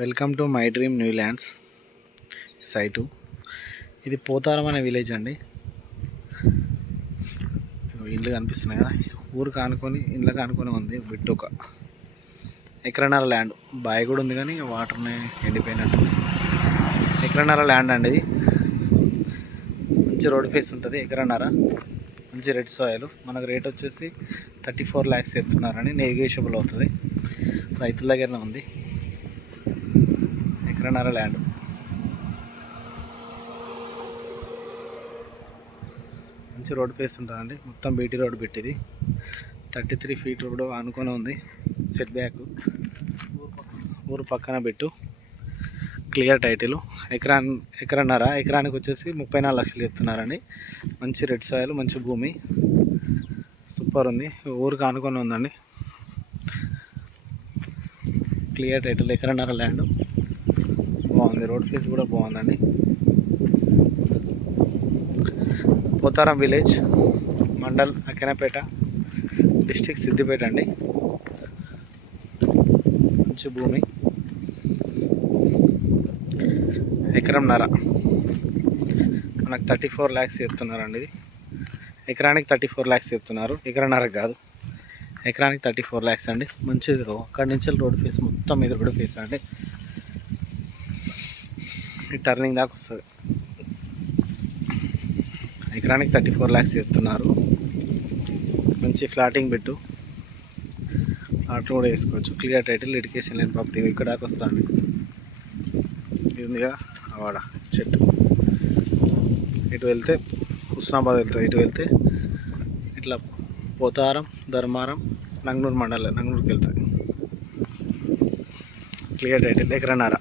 Welcome to my dream new lands site. ఇది పోతారం అనే village అండి. ఇల్లు కనిపిస్తున్నాయి కదా, ఊరికి ఆనుకొని ఇళ్ళకి ఆనుకొని ఉంది. బిట్ ఒక ఎకరన్నర ల్యాండ్. బావి కూడా ఉంది కానీ వాటర్ని ఎండిపోయినట్టు. ఎకరన్నర ల్యాండ్ అండి. ఇది మంచి రోడ్ ఫేస్ ఉంటుంది. ఎకరన్నర మంచి రెడ్ సాయిల్. మనకు రేట్ వచ్చేసి 34 lakhs చెప్తున్నారని. నెగోషియబుల్ అవుతుంది. రైతుల దగ్గరనే ఉంది. ఎకరన్నర ల్యాండ్. మంచి రోడ్ ఫేస్ ఉంటుందండి. మొత్తం బీటీ రోడ్ పెట్టింది. 33 feet రోడ్ ఆనుకొని ఉంది. సెట్ బ్యాక్ ఊరు పక్కన పెట్టు. Clear title. ఎకరానికి వచ్చేసి 34 lakhs చెప్తున్నారండి. మంచి రెడ్ సాయిల్, మంచి భూమి, సూపర్ ఉంది. ఊరికి ఆనుకొని ఉందండి. Clear title. ఎకరన్నర ల్యాండ్ బాగుంది. రోడ్ ఫేస్ కూడా బాగుందండి. పోతారం విలేజ్, మండల్ అక్కెనపేట, డిస్ట్రిక్ట్ సిద్దిపేట అండి. మంచి భూమి. ఎకరంన్నర మనకు 34 lakhs చెప్తున్నారండి. ఇది ఎకరానికి 34 lakhs చెప్తున్నారు. ఎకరన్నరకు కాదు, ఎకరానికి 34 lakhs అండి. మంచిది. అక్కడి నుంచి రోడ్ ఫేస్ మొత్తం మీద రోడ్ ఫేస్ అండి. ఈ టర్నింగ్ దాకా వస్తుంది. ఎకరానికి 34 lakhs చెప్తున్నారు. మంచి ఫ్లాటింగ్ పెట్టు. ఫ్లాట్ కూడా వేసుకోవచ్చు. క్లియర్ టైటిల్, ఎడ్యుకేషన్ లేని ప్రాపర్టీ. ఇక్కడ దాకా వస్తుంది. ఇది ఉందిగా అవాడ చెట్టు. ఇటు వెళ్తే హుస్నాబాద్ వెళ్తుంది. ఇటు వెళ్తే ఇట్లా పోతారం, ధర్మారం, నంగనూరు మండలం, నంగనూరుకి వెళ్తుంది. Clear title. ఎకరన్నర.